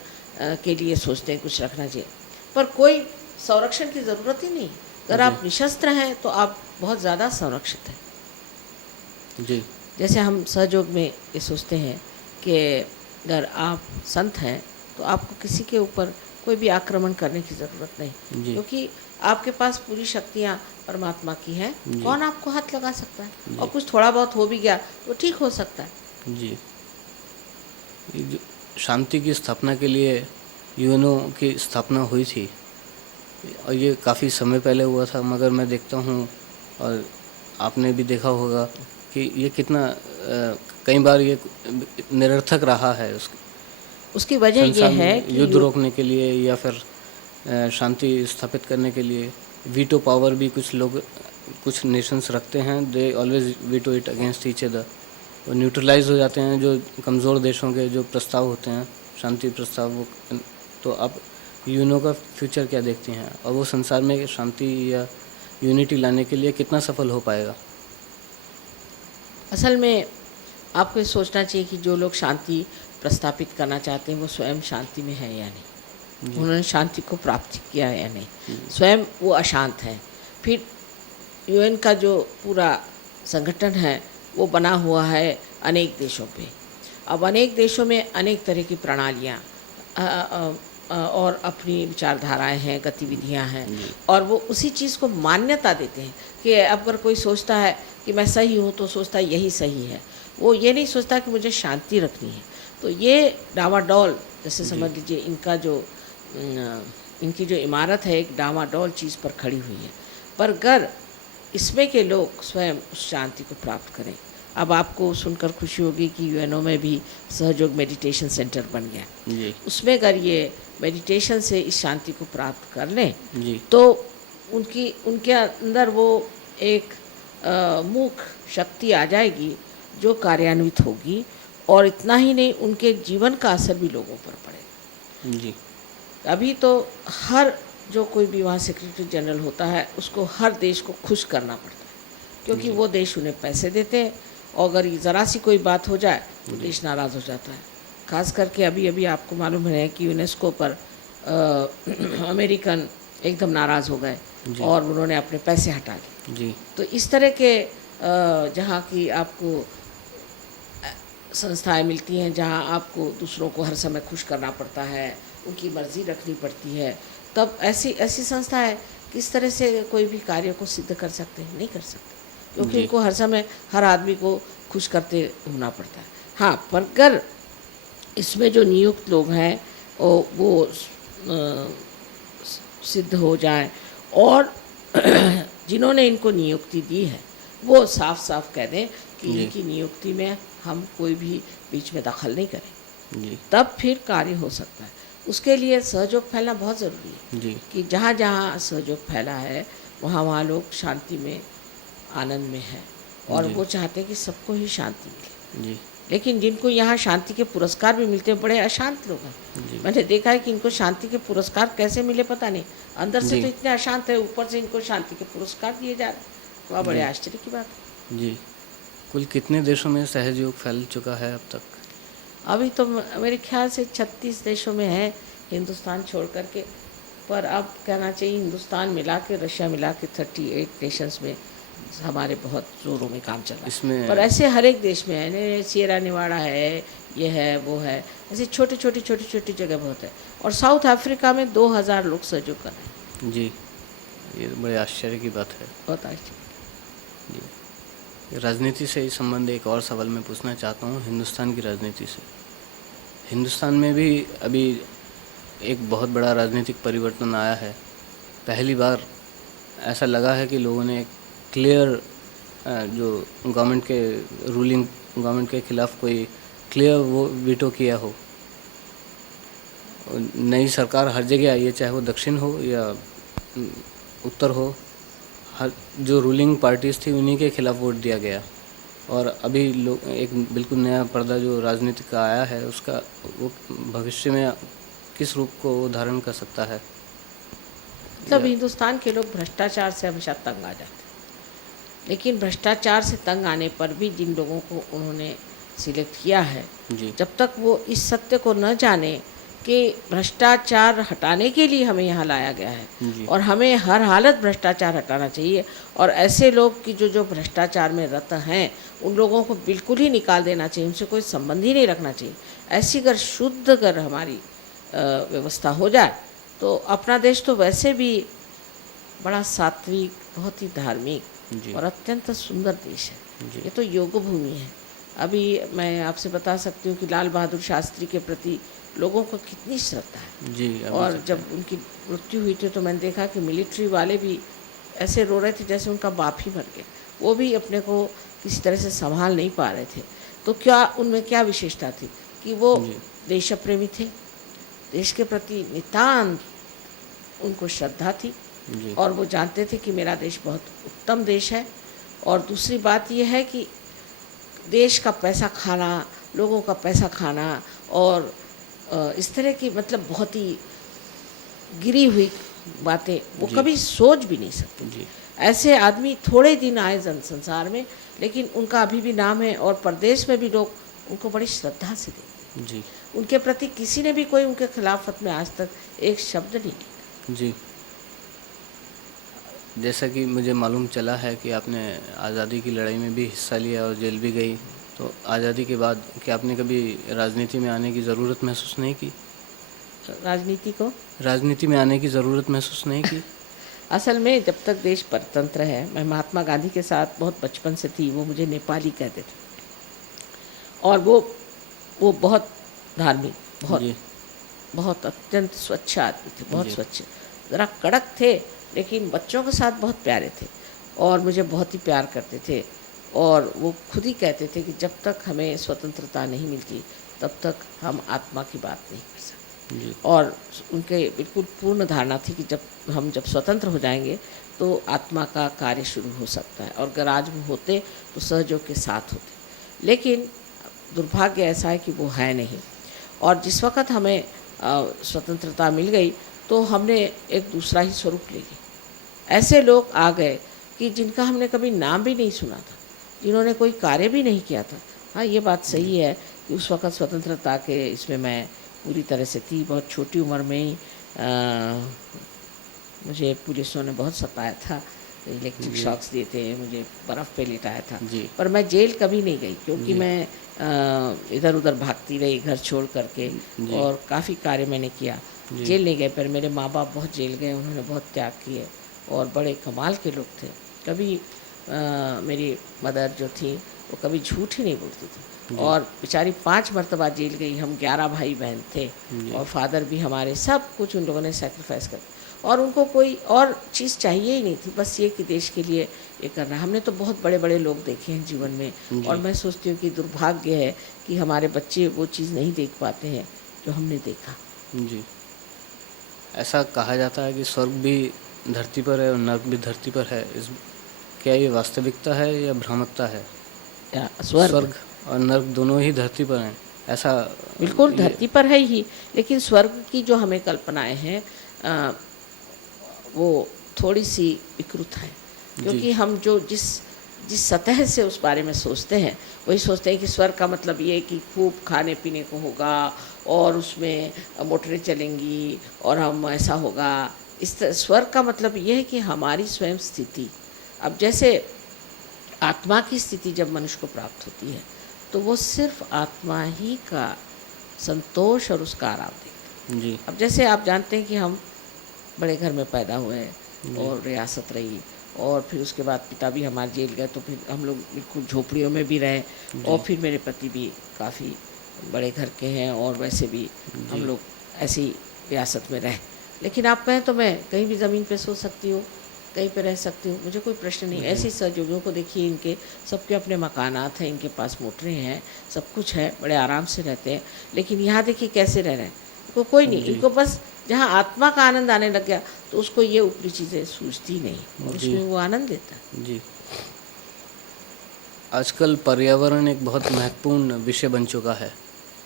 के लिए सोचते हैं कुछ रखना चाहिए, पर कोई संरक्षण की ज़रूरत ही नहीं। अगर आप निशस्त्र हैं तो आप बहुत ज़्यादा संरक्षित हैं। जी जैसे हम सहयोग में ये सोचते हैं कि अगर आप संत हैं तो आपको किसी के ऊपर कोई भी आक्रमण करने की ज़रूरत नहीं, जी क्योंकि आपके पास पूरी शक्तियाँ परमात्मा की हैं। कौन आपको हाथ लगा सकता है? और कुछ थोड़ा बहुत हो भी गया तो ठीक हो सकता है। जी। ये जो शांति की स्थापना के लिए यूएनओ की स्थापना हुई थी और ये काफ़ी समय पहले हुआ था, मगर मैं देखता हूँ और आपने भी देखा होगा कि ये कितना कई बार ये निरर्थक रहा है। उसकी वजह ये है कि युद्ध रोकने के लिए या फिर शांति स्थापित करने के लिए वीटो पावर भी कुछ नेशंस रखते हैं। They always veto it against each other. वो न्यूट्रलाइज हो जाते हैं जो कमज़ोर देशों के जो प्रस्ताव होते हैं, शांति प्रस्ताव। वो तो आप यूएनओ का फ्यूचर क्या देखते हैं और वो संसार में शांति या यूनिटी लाने के लिए कितना सफल हो पाएगा? असल में आपको ये सोचना चाहिए कि जो लोग शांति प्रस्तापित करना चाहते हैं वो स्वयं शांति में है या नहीं, उन्होंने शांति को प्राप्त किया है या नहीं, स्वयं वो अशांत हैं। फिर यूएन का जो पूरा संगठन है वो बना हुआ है अनेक देशों पे। अब अनेक देशों में अनेक तरह की प्रणालियाँ और अपनी विचारधाराएं हैं, गतिविधियां हैं, और वो उसी चीज़ को मान्यता देते हैं कि अगर कोई सोचता है कि मैं सही हूँ तो सोचता है यही सही है। वो ये नहीं सोचता कि मुझे शांति रखनी है। तो ये डावाडोल, जैसे समझ लीजिए इनकी जो इमारत है एक डावाडोल चीज़ पर खड़ी हुई है। पर अगर इसमें के लोग स्वयं उस शांति को प्राप्त करें अब आपको सुनकर खुशी होगी कि यूएनओ में भी सहयोग मेडिटेशन सेंटर बन गया। जी उसमें अगर ये मेडिटेशन से इस शांति को प्राप्त कर लें जी तो उनके अंदर वो एक मूक शक्ति आ जाएगी जो कार्यान्वित होगी, और इतना ही नहीं, उनके जीवन का असर भी लोगों पर पड़ेगा। जी अभी तो हर जो कोई भी वहाँ सेक्रेटरी जनरल होता है उसको हर देश को खुश करना पड़ता है, क्योंकि वो देश उन्हें पैसे देते हैं, और अगर ज़रा सी कोई बात हो जाए तो देश नाराज़ हो जाता है। खास करके अभी अभी आपको मालूम है कि यूनेस्को पर अमेरिकन एकदम नाराज़ हो गए और उन्होंने अपने पैसे हटा लिए। जी तो इस तरह के जहाँ की आपको संस्थाएं मिलती हैं, जहाँ आपको दूसरों को हर समय खुश करना पड़ता है, उनकी मर्ज़ी रखनी पड़ती है, तब ऐसी ऐसी संस्थाएं किस तरह से कोई भी कार्य को सिद्ध कर सकते हैं? नहीं कर सकते, क्योंकि उनको हर समय हर आदमी को खुश करते होना पड़ता है। हाँ, पर अगर इसमें जो नियुक्त लोग हैं वो सिद्ध हो जाएं, और जिन्होंने इनको नियुक्ति दी है वो साफ साफ कह दें कि इनकी नियुक्ति में हम कोई भी बीच में दखल नहीं करें, जी तब फिर कार्य हो सकता है। उसके लिए सहयोग फैलना बहुत ज़रूरी है जी कि जहाँ जहाँ सहयोग फैला है वहाँ वहाँ लोग शांति में, आनंद में हैं, और वो चाहते हैं कि सबको ही शांति मिले। जी लेकिन जिनको यहाँ शांति के पुरस्कार भी मिलते हैं, बड़े अशांत लोग हैं। मैंने देखा है कि इनको शांति के पुरस्कार कैसे मिले पता नहीं, अंदर से तो इतने अशांत है, ऊपर से इनको शांति के पुरस्कार दिए जा रहे हैं। वह बड़े आश्चर्य की बात है। जी कुल कितने देशों में सहयोग फैल चुका है अब तक? अभी तो मेरे ख्याल से 36 देशों में है, हिंदुस्तान छोड़ करके, पर अब कहना चाहिए हिंदुस्तान मिला के, रशिया मिला के 38 नेशंस में हमारे बहुत ज़ोरों में काम चल रहा है। इसमें पर ऐसे हर एक देश में है, सिएरा निवाड़ा है, ये है वो है, ऐसे छोटी छोटी जगह बहुत है। और साउथ अफ्रीका में 2000 लोग सहयोग कर रहे हैं। जी, ये बड़े आश्चर्य की बात है। बहुत आश्चर्य। जी, राजनीति से इस संबंध एक और सवाल मैं पूछना चाहता हूँ, हिंदुस्तान की राजनीति से। हिंदुस्तान में भी अभी एक बहुत बड़ा राजनीतिक परिवर्तन आया है। पहली बार ऐसा लगा है कि लोगों ने क्लियर जो गवर्नमेंट के रूलिंग गवर्नमेंट के खिलाफ कोई क्लियर वो वीटो किया हो। नई सरकार हर जगह आई है, चाहे वो दक्षिण हो या उत्तर हो, हर जो रूलिंग पार्टीज़ थी उन्हीं के खिलाफ वोट दिया गया। और अभी लोग एक बिल्कुल नया पर्दा जो राजनीति का आया है, उसका वो भविष्य में किस रूप को धारण कर सकता है? मतलब हिंदुस्तान के लोग भ्रष्टाचार से हमेशा तंग आ जाते हैं, लेकिन भ्रष्टाचार से तंग आने पर भी जिन लोगों को उन्होंने सिलेक्ट किया है, जब तक वो इस सत्य को न जाने कि भ्रष्टाचार हटाने के लिए हमें यहाँ लाया गया है और हमें हर हालत भ्रष्टाचार हटाना चाहिए, और ऐसे लोग कि जो भ्रष्टाचार में रत हैं उन लोगों को बिल्कुल ही निकाल देना चाहिए, उनसे कोई संबंध ही नहीं रखना चाहिए। ऐसी अगर शुद्ध अगर हमारी व्यवस्था हो जाए तो अपना देश तो वैसे भी बड़ा सात्विक, बहुत ही धार्मिक और अत्यंत सुंदर देश है। ये तो योग भूमि है। अभी मैं आपसे बता सकती हूँ कि लाल बहादुर शास्त्री के प्रति लोगों को कितनी श्रद्धा है जी। और जब उनकी मृत्यु हुई थी तो मैंने देखा कि मिलिट्री वाले भी ऐसे रो रहे थे जैसे उनका बाप ही मर गया। वो भी अपने को किसी तरह से संभाल नहीं पा रहे थे। तो क्या उनमें क्या विशेषता थी कि वो देश प्रेमी थे, देश के प्रति नितांत उनको श्रद्धा थी और वो जानते थे कि मेरा देश बहुत उत्तम देश है। और दूसरी बात ये है कि देश का पैसा खाना, लोगों का पैसा खाना और इस तरह की मतलब बहुत ही गिरी हुई बातें वो कभी सोच भी नहीं सकते। ऐसे आदमी थोड़े दिन आए जन संसार में, लेकिन उनका अभी भी नाम है और प्रदेश में भी लोग उनको बड़ी श्रद्धा से देखते हैं। उनके प्रति किसी ने भी कोई उनके खिलाफत में आज तक एक शब्द नहीं लिखा। जी, जैसा कि मुझे मालूम चला है कि आपने आज़ादी की लड़ाई में भी हिस्सा लिया और जेल भी गई, तो आज़ादी के बाद क्या आपने कभी राजनीति में आने की ज़रूरत महसूस नहीं की? राजनीति में आने की ज़रूरत महसूस नहीं की? असल में जब तक देश परतंत्र है, मैं महात्मा गांधी के साथ बहुत बचपन से थी। वो मुझे नेपाली कहते थे और वो बहुत धार्मिक, बहुत अत्यंत स्वच्छ आदमी थे, बहुत स्वच्छ, ज़रा कड़क थे, लेकिन बच्चों के साथ बहुत प्यारे थे और मुझे बहुत ही प्यार करते थे। और वो खुद ही कहते थे कि जब तक हमें स्वतंत्रता नहीं मिलती तब तक हम आत्मा की बात नहीं कर सकते। जी और उनके बिल्कुल पूर्ण धारणा थी कि जब स्वतंत्र हो जाएंगे तो आत्मा का कार्य शुरू हो सकता है, और अगर आज वो होते तो सहयोग के साथ होते। लेकिन दुर्भाग्य ऐसा है कि वो है नहीं। और जिस वक़्त हमें स्वतंत्रता मिल गई तो हमने एक दूसरा ही स्वरूप ले लिया। ऐसे लोग आ गए कि जिनका हमने कभी नाम भी नहीं सुना था, जिन्होंने कोई कार्य भी नहीं किया था। हाँ, ये बात सही है कि उस वक़्त स्वतंत्रता के इसमें मैं पूरी तरह से थी। बहुत छोटी उम्र में ही मुझे पुलिसों ने बहुत सताया था, इलेक्ट्रिक शॉक्स दिए थे, मुझे बर्फ़ पे लिटाया था। जी पर मैं जेल कभी नहीं गई, क्योंकि जी मैं इधर उधर भागती रही घर छोड़ करके, जी और काफ़ी कार्य मैंने किया। जी जेल नहीं गए, पर मेरे माँ बाप बहुत जेल गए, उन्होंने बहुत त्याग किए और बड़े कमाल के लोग थे। कभी मेरी मदर जो थी वो कभी झूठ ही नहीं बोलती थी, और बेचारी 5 मरतबा जेल गई। हम 11 भाई बहन थे, और फादर भी हमारे, सब कुछ उन लोगों ने सेक्रीफाइस कर, और उनको कोई और चीज़ चाहिए ही नहीं थी, बस ये कि देश के लिए ये करना। हमने तो बहुत बड़े बड़े लोग देखे हैं जीवन में, और मैं सोचती हूँ कि दुर्भाग्य है कि हमारे बच्चे वो चीज़ नहीं देख पाते हैं जो हमने देखा। जी। ऐसा कहा जाता है कि स्वर्ग भी धरती पर है और नर्क भी धरती पर है। इस क्या ये वास्तविकता है या भ्रामकता है? या स्वर्ग स्वर्ग और नर्क दोनों ही धरती पर हैं, ऐसा बिल्कुल ये धरती पर है ही, लेकिन स्वर्ग की जो हमें कल्पनाएं हैं वो थोड़ी सी विकृत है, क्योंकि हम जो जिस जिस सतह से उस बारे में सोचते हैं, वही सोचते हैं कि स्वर्ग का मतलब ये कि खूब खाने पीने को होगा, और उसमें मोटरें चलेंगी, और हम ऐसा होगा। स्वर्ग का मतलब ये है कि हमारी स्वयं स्थिति, अब जैसे आत्मा की स्थिति जब मनुष्य को प्राप्त होती है तो वो सिर्फ आत्मा ही का संतोष और उसका आराम देखता है। जी अब जैसे आप जानते हैं कि हम बड़े घर में पैदा हुए और रियासत रही, और फिर उसके बाद पिता भी हमारे जेल गए, तो फिर हम लोग बिल्कुल झोपड़ियों में भी रहे, और फिर मेरे पति भी काफ़ी बड़े घर के हैं, और वैसे भी हम लोग ऐसी रियासत में रहे। लेकिन आप कहें तो मैं कहीं भी ज़मीन पे सो सकती हूँ, कहीं पे रह सकती हूँ, मुझे कोई प्रश्न नहीं। ऐसे सहयोगियों को देखिए, इनके सबके अपने मकानात हैं, इनके पास मोटरें हैं, सब कुछ है, बड़े आराम से रहते हैं। लेकिन यहाँ देखिए कैसे रह रहे हैं, इनको कोई नहीं, इनको बस जहाँ आत्मा का आनंद आने लग गया तो उसको ये ऊपरी चीज़ें सूझती नहीं, और उसमें वो आनंद लेता है। जी। आजकल पर्यावरण एक बहुत महत्वपूर्ण विषय बन चुका है।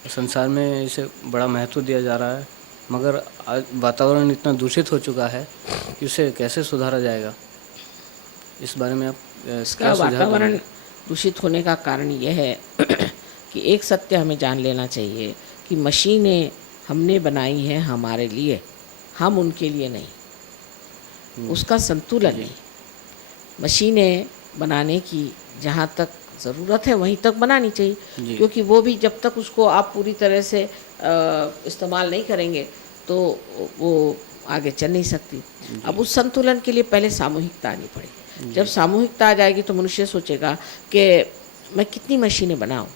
संसार में इसे बड़ा महत्व दिया जा रहा है, मगर आज वातावरण इतना दूषित हो चुका है कि उसे कैसे सुधारा जाएगा? इस बारे में आप इसका क्या सुझाव वातावरण देंगे? दूषित होने का कारण यह है कि एक सत्य हमें जान लेना चाहिए कि मशीनें हमने बनाई हैं हमारे लिए, हम उनके लिए नहीं। उसका संतुलन नहीं। मशीनें बनाने की जहाँ तक ज़रूरत है वहीं तक बनानी चाहिए, क्योंकि वो भी जब तक उसको आप पूरी तरह से इस्तेमाल नहीं करेंगे तो वो आगे चल नहीं सकती। अब उस संतुलन के लिए पहले सामूहिकता आनी पड़ेगी। जब सामूहिकता आ जाएगी तो मनुष्य सोचेगा कि मैं कितनी मशीनें बनाऊं,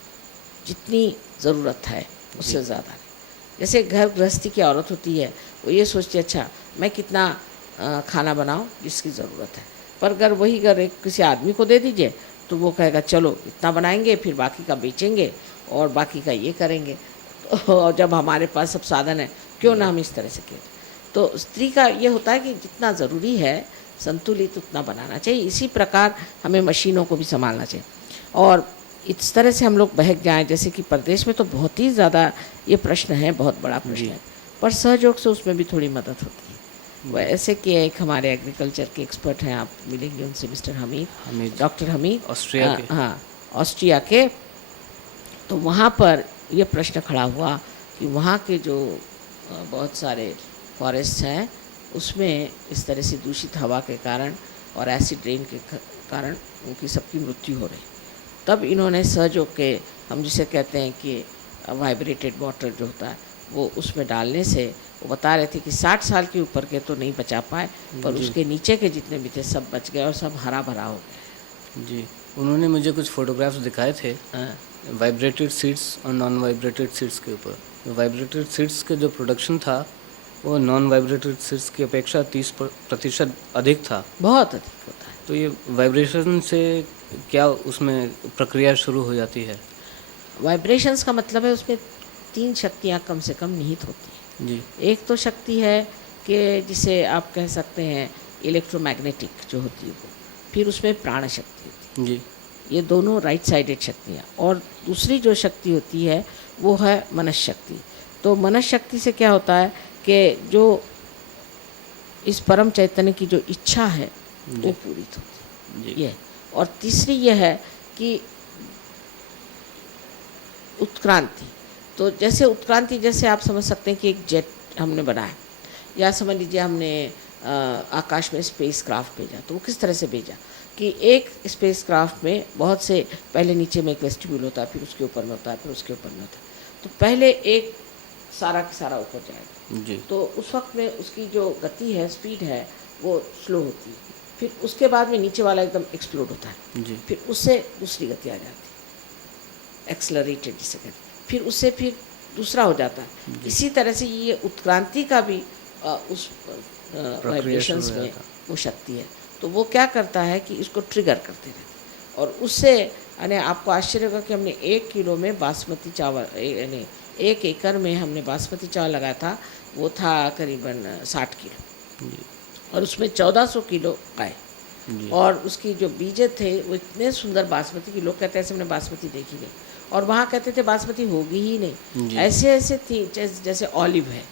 जितनी ज़रूरत है उससे ज़्यादा नहीं। जैसे घर गृहस्थी की औरत होती है, वो ये सोचती है अच्छा मैं कितना खाना बनाऊं जिसकी ज़रूरत है, पर अगर वही घर एक किसी आदमी को दे दीजिए तो वो कहेगा चलो इतना बनाएंगे, फिर बाकी का बेचेंगे और बाकी का ये करेंगे। तो जब हमारे पास सब साधन है, क्यों ना हम इस तरह से करें। तो स्त्री का ये होता है कि जितना ज़रूरी है संतुलित उतना बनाना चाहिए। इसी प्रकार हमें मशीनों को भी संभालना चाहिए, और इस तरह से हम लोग बहक जाएं। जैसे कि प्रदेश में तो बहुत ही ज़्यादा ये प्रश्न है, बहुत बड़ा प्रश्न है, पर सहयोग से उसमें भी थोड़ी मदद होती है। वैसे कि एक हमारे एग्रीकल्चर के एक्सपर्ट हैं, आप मिलेंगे उनसे, mister Hamid, doctor Hamid, Austria के। हाँ ऑस्ट्रिया के। तो वहाँ पर ये प्रश्न खड़ा हुआ कि वहाँ के जो बहुत सारे फॉरेस्ट हैं उसमें इस तरह से दूषित हवा के कारण और एसिड रेन के कारण उनकी सबकी मृत्यु हो रही। तब इन्होंने सहयोग के, हम जिसे कहते हैं कि वाइब्रेटेड वाटर जो होता है, वो उसमें डालने से वो बता रहे थे कि 60 साल के ऊपर के तो नहीं बचा पाए, पर उसके नीचे के जितने भी थे सब बच गए और सब हरा भरा हो गया। जी, उन्होंने मुझे कुछ फोटोग्राफ्स दिखाए थे वाइब्रेटेड सीड्स और नॉन वाइब्रेटेड सीड्स के ऊपर। वाइब्रेटेड सीड्स का जो प्रोडक्शन था वो नॉन वाइब्रेटेड सीड्स की अपेक्षा 30% अधिक था। बहुत अधिक होता है। तो ये वाइब्रेशन से क्या उसमें प्रक्रिया शुरू हो जाती है? वाइब्रेशंस का मतलब है उसमें 3 शक्तियाँ कम से कम निहित होती हैं। जी, एक तो शक्ति है कि जिसे आप कह सकते हैं इलेक्ट्रोमैग्नेटिक जो होती है वो, फिर उसमें प्राण शक्ति होती जी, है। ये दोनों राइट साइडेड शक्तियाँ, और दूसरी जो शक्ति होती है वो है मनस शक्ति। तो मनस शक्ति से क्या होता है कि जो इस परम चैतन्य की जो इच्छा है वो जी, पूरित होती है जी, ये। और तीसरी ये है कि उत्क्रांति। तो जैसे उत्क्रांति, जैसे आप समझ सकते हैं कि एक जेट हमने बनाया, या समझ लीजिए हमने आकाश में स्पेस क्राफ्ट भेजा, तो वो किस तरह से भेजा कि एक स्पेस क्राफ्ट में बहुत से, पहले नीचे में एक वेस्टिब्यूल होता है, फिर उसके ऊपर में होता है, फिर उसके ऊपर में होता है। तो पहले एक सारा का सारा ऊपर जाएगा, जी, तो उस वक्त में उसकी जो गति है, स्पीड है, वो स्लो होती है। फिर उसके बाद में नीचे वाला एकदम एक्सप्लोड होता है, जी, फिर उससे दूसरी गति आ जाती है, एक्सलरेटेड जिसे कहते हैं, फिर उससे फिर दूसरा हो जाता है। जी। इसी तरह से ये उत्क्रांति का भी उस प्रक्रिया शुरू वाइब्रेशंस हो में जाता है। वो शक्ति है। तो वो क्या करता है कि इसको ट्रिगर करते रहते हैं, और उससे यानी आपको आश्चर्य होगा कि हमने 1 किलो में बासमती चावल, यानी 1 एकड़ में हमने बासमती चावल लगाया था, वो था करीबन 60 किलो, जी, और उसमें 1400 किलो आए। जी, और उसकी जो बीजे थे वो इतने सुंदर बासमती की, लोग कहते हैं ऐसे हमने बासमती देखी नहीं, और वहाँ कहते थे बासमती होगी ही नहीं, जी, ऐसे ऐसे थी जैसे ऑलिव है,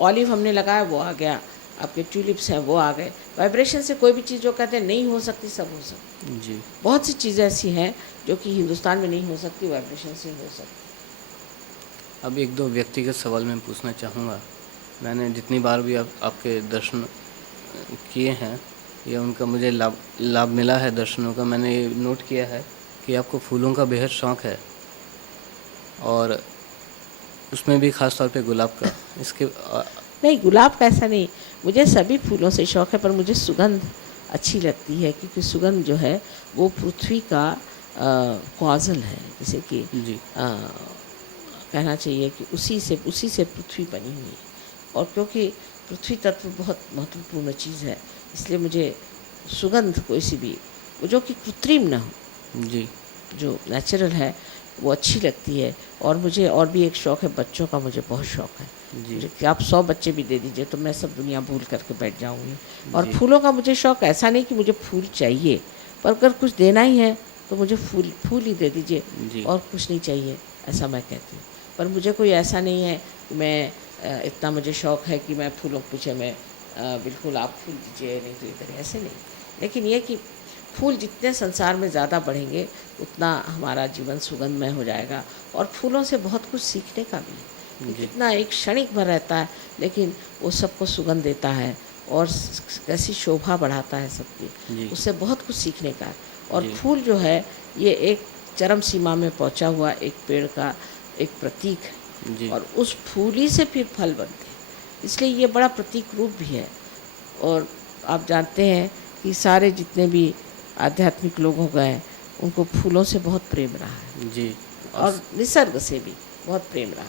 ऑलिव हमने लगाया वो आ गया, आपके ट्यूलिप्स हैं वो आ गए। वाइब्रेशन से कोई भी चीज़ जो कहते हैं नहीं हो सकती, सब हो सकती। जी। बहुत सी चीज़ें ऐसी हैं जो कि हिंदुस्तान में नहीं हो सकती, वाइब्रेशन से हो सकती। अब एक दो व्यक्तिगत सवाल मैं पूछना चाहूँगा। मैंने जितनी बार भी आपके दर्शन किए हैं, या उनका मुझे लाभ लाभ मिला है दर्शनों का, मैंने ये नोट किया है कि आपको फूलों का बेहद शौक़ है, और उसमें भी ख़ास तौर पे गुलाब का। इसके नहीं, गुलाब का ऐसा नहीं, मुझे सभी फूलों से शौक़ है, पर मुझे सुगंध अच्छी लगती है, क्योंकि सुगंध जो है वो पृथ्वी का कॉजल है, जैसे कि जी, कहना चाहिए कि उसी से पृथ्वी बनी हुई है। और क्योंकि पृथ्वी तत्व बहुत महत्वपूर्ण चीज़ है, इसलिए मुझे सुगंध कोई सी भी, वो जो कि कृत्रिम ना हो, जी, जो नेचुरल है, वो अच्छी लगती है। और मुझे और भी एक शौक़ है, बच्चों का मुझे बहुत शौक़ है। जी, मुझे कि आप 100 बच्चे भी दे दीजिए तो मैं सब दुनिया भूल करके बैठ जाऊँगी। और जी, फूलों का मुझे शौक़ ऐसा नहीं कि मुझे फूल चाहिए, पर अगर कुछ देना ही है तो मुझे फूल ही दे दीजिए, जी, और कुछ नहीं चाहिए, ऐसा मैं कहती हूँ। पर मुझे कोई ऐसा नहीं है कि मैं इतना मुझे शौक़ है कि मैं फूलों के पीछे मैं बिल्कुल आप फूल दीजिए, नहीं तो इधर, ऐसे नहीं। लेकिन ये कि फूल जितने संसार में ज़्यादा बढ़ेंगे उतना हमारा जीवन सुगंधमय हो जाएगा। और फूलों से बहुत कुछ सीखने का भी है कि जी, कितना एक क्षणिक भर रहता है, लेकिन वो सबको सुगंध देता है, और कैसी शोभा बढ़ाता है सबकी, जी, उससे बहुत कुछ सीखने का है। और जी, फूल जो है ये एक चरम सीमा में पहुंचा हुआ एक पेड़ का एक प्रतीक है, जी, और उस फूल ही से फिर फल बनते हैं, इसलिए ये बड़ा प्रतीक रूप भी है। और आप जानते हैं कि सारे जितने भी आध्यात्मिक लोग हो गए, उनको फूलों से बहुत प्रेम रहा है, जी, और निसर्ग से भी बहुत प्रेम रहा।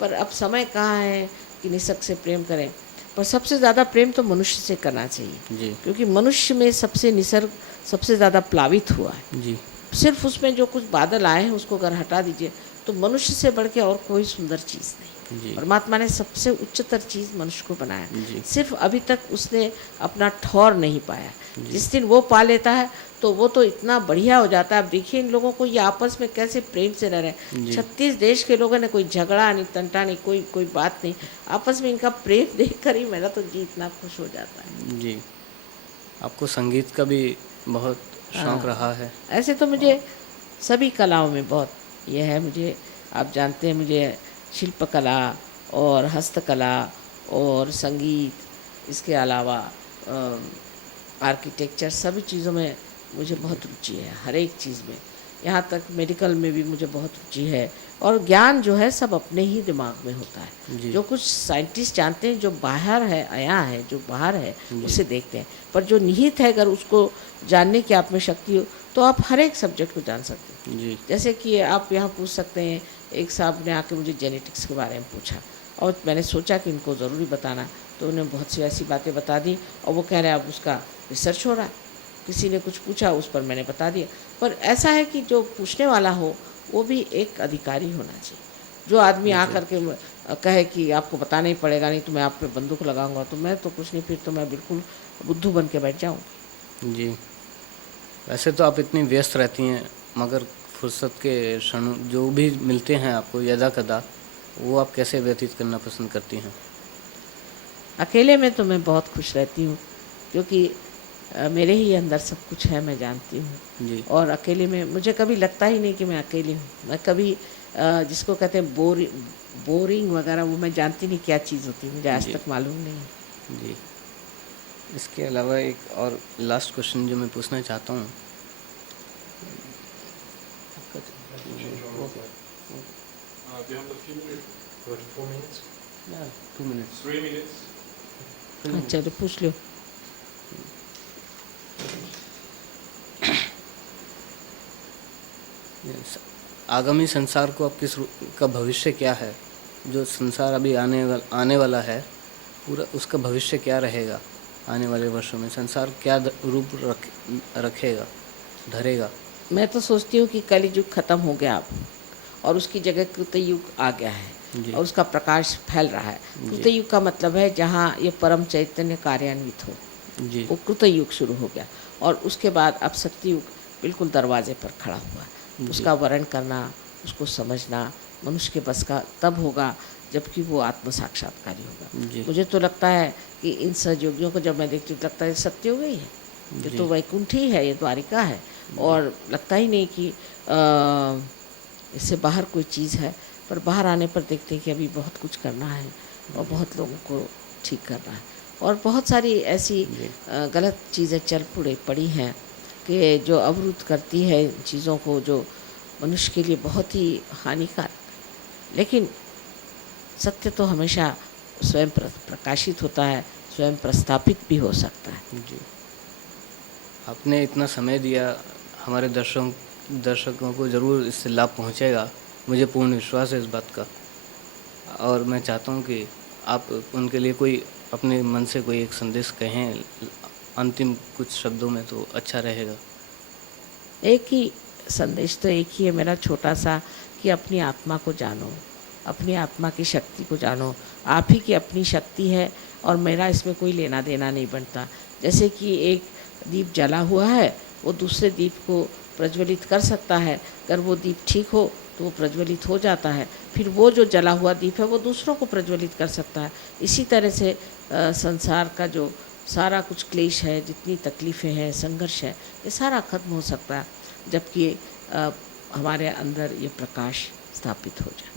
पर अब समय कहाँ है कि निसर्ग से प्रेम करें, पर सबसे ज़्यादा प्रेम तो मनुष्य से करना चाहिए, जी, क्योंकि मनुष्य में सबसे निसर्ग सबसे ज़्यादा प्लावित हुआ है। जी, सिर्फ उसमें जो कुछ बादल आए हैं उसको अगर हटा दीजिए तो मनुष्य से बढ़ के और कोई सुंदर चीज़ नहीं। जी, परमात्मा ने सबसे उच्चतर चीज़ मनुष्य को बनाया, जी, सिर्फ अभी तक उसने अपना ठौर नहीं पाया। जी, जिस दिन वो पा लेता है तो वो तो इतना बढ़िया हो जाता है। अब देखिए इन लोगों को ये आपस में कैसे प्रेम से रह रहे हैं। जी, 36 देश के लोगों ने कोई झगड़ा नहीं, तंटा नहीं, कोई बात नहीं, आपस में इनका प्रेम देख कर ही मेरा तो जी इतना खुश हो जाता है। जी। आपको संगीत का भी बहुत शौक़ हाँ, रहा है। ऐसे तो मुझे सभी कलाओं में बहुत ये है। मुझे, आप जानते हैं, मुझे शिल्पकला और हस्तकला और संगीत, इसके अलावा आर्किटेक्चर, सभी चीज़ों में मुझे बहुत रुचि है, हर एक चीज़ में। यहाँ तक मेडिकल में भी मुझे बहुत रुचि है। और ज्ञान जो है सब अपने ही दिमाग में होता है। जी, जो कुछ साइंटिस्ट जानते हैं, जो बाहर है, आया है, जो बाहर है, जी, उसे देखते हैं, पर जो निहित है अगर उसको जानने की आप में शक्ति हो तो आप हर एक सब्जेक्ट को जान सकते हैं। जी, जैसे कि आप यहाँ पूछ सकते हैं, एक साहब ने आके मुझे जेनेटिक्स के बारे में पूछा, और मैंने सोचा कि इनको ज़रूरी बताना, तो उन्हें बहुत सी ऐसी बातें बता दी, और वो कह रहे हैं अब उसका रिसर्च हो रहा है। किसी ने कुछ पूछा उस पर मैंने बता दिया। पर ऐसा है कि जो पूछने वाला हो वो भी एक अधिकारी होना चाहिए। जो आदमी आकर के कहे कि आपको बताना ही पड़ेगा, नहीं तो मैं आप पे बंदूक लगाऊंगा, तो मैं तो कुछ नहीं, फिर तो मैं बिल्कुल बुद्धू बन के बैठ जाऊंगी। जी, वैसे तो आप इतनी व्यस्त रहती हैं, मगर फुर्सत के क्षण जो भी मिलते हैं आपको यदा कदा, वो आप कैसे व्यतीत करना पसंद करती हैं? अकेले में तो मैं बहुत खुश रहती हूँ, क्योंकि मेरे ही अंदर सब कुछ है, मैं जानती हूँ। जी। और अकेले में मुझे कभी लगता ही नहीं कि मैं अकेली हूँ। मैं कभी जिसको कहते हैं बोरिंग वगैरह, वो मैं जानती नहीं क्या चीज़ होती है, मुझे आज जी। तक मालूम नहीं है। जी। इसके अलावा एक और लास्ट क्वेश्चन जो मैं पूछना चाहता हूँ। Do you have a few minutes? About 4 minutes? 2 minutes. 3 minutes? हाँ, चलो पूछ लो। आगामी संसार को आप का भविष्य क्या है? जो संसार अभी आने वाला है, पूरा उसका भविष्य क्या रहेगा? आने वाले वर्षों में संसार क्या रूप रखेगा, धरेगा? मैं तो सोचती हूँ कि कलयुग खत्म हो गया अब, और उसकी जगह कृतयुग आ गया है। जी। और उसका प्रकाश फैल रहा है। जी। कृतयुग का मतलब है जहाँ ये परम चैतन्य कार्यान्वित हो, जी। वो कृतयुग शुरू हो गया। और उसके बाद अब सत्ययुग बिल्कुल दरवाजे पर खड़ा हुआ है। जी। उसका वर्णन करना, उसको समझना मनुष्य के बस का तब होगा जबकि वो आत्म साक्षात्कारी होगा। जी। मुझे तो लगता है कि इन सहयोगियों को जब मैं देखती हूँ, लगता है सत्ययुग ही है, ये जी। तो वैकुंठ ही है, ये द्वारिका है। और लगता ही नहीं कि इससे बाहर कोई चीज़ है। पर बाहर आने पर देखते हैं कि अभी बहुत कुछ करना है, और बहुत लोगों को ठीक करना है, और बहुत सारी ऐसी गलत चीज़ें चल पड़ी हैं कि जो अवरुद्ध करती है इन चीज़ों को, जो मनुष्य के लिए बहुत ही हानिकारक। लेकिन सत्य तो हमेशा स्वयं प्रकाशित होता है, स्वयं प्रस्थापित भी हो सकता है। जी। आपने इतना समय दिया, हमारे दर्शकों को ज़रूर इससे लाभ पहुंचेगा, मुझे पूर्ण विश्वास है इस बात का। और मैं चाहता हूं कि आप उनके लिए कोई अपने मन से कोई एक संदेश कहें अंतिम कुछ शब्दों में, तो अच्छा रहेगा। एक ही संदेश तो एक ही है मेरा, छोटा सा, कि अपनी आत्मा को जानो, अपनी आत्मा की शक्ति को जानो। आप ही की अपनी शक्ति है, और मेरा इसमें कोई लेना देना नहीं बनता। जैसे कि एक दीप जला हुआ है, वो दूसरे दीप को प्रज्वलित कर सकता है। अगर वो दीप ठीक हो तो वो प्रज्वलित हो जाता है, फिर वो जो जला हुआ दीप है वो दूसरों को प्रज्वलित कर सकता है। इसी तरह से संसार का जो सारा कुछ क्लेश है, जितनी तकलीफ़ें हैं, संघर्ष है, ये सारा खत्म हो सकता है जबकि हमारे अंदर ये प्रकाश स्थापित हो जाए।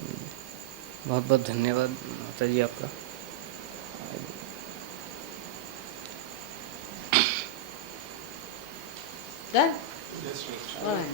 बहुत बहुत धन्यवाद माता जी आपका। Done? Yes, right. All right.